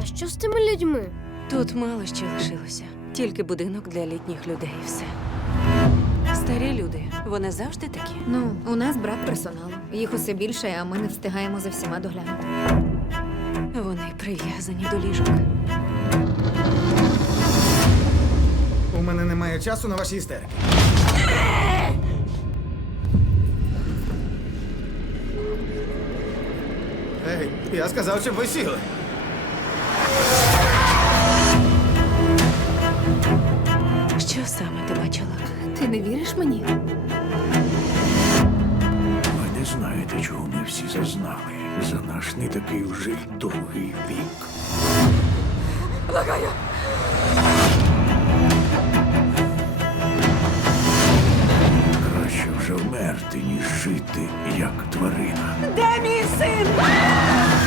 А що з тими людьми? Тут мало що лишилося. Тільки будинок для літніх людей і все. Старі люди, вони завжди такі. Ну, у нас брак персоналу. Їх усе більше, а ми не встигаємо за всіма доглянути. Вони прив'язані до ліжок. У мене немає часу на ваші істерики. Ей, я сказав, щоб ви сіли. Що саме ти бачила? Ти не віриш мені? Ви не знаєте, чого ми всі зазнали за наш не такий вже й довгий вік. Благаю! Краще вже вмерти, ніж жити, як тварина. Де мій син?